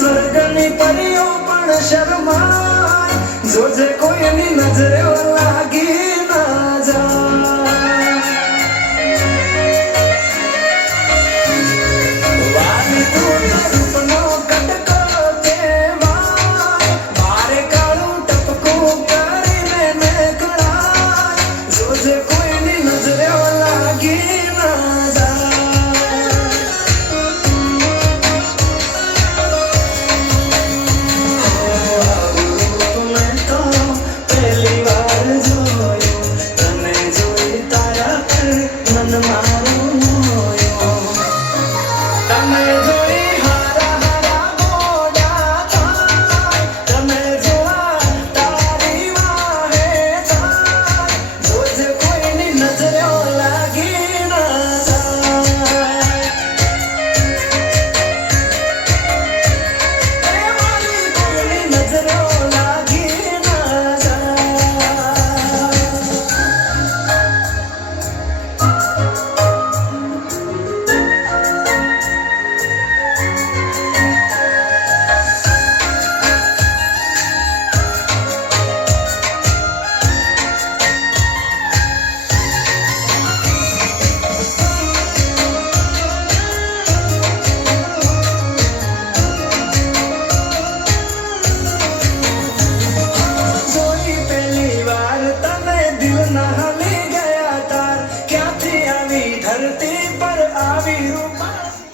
સ્વર્ગની પરીઓ પણ શરમાય. જોજે કોઈની નજરે ઓલા my I'll be habido más.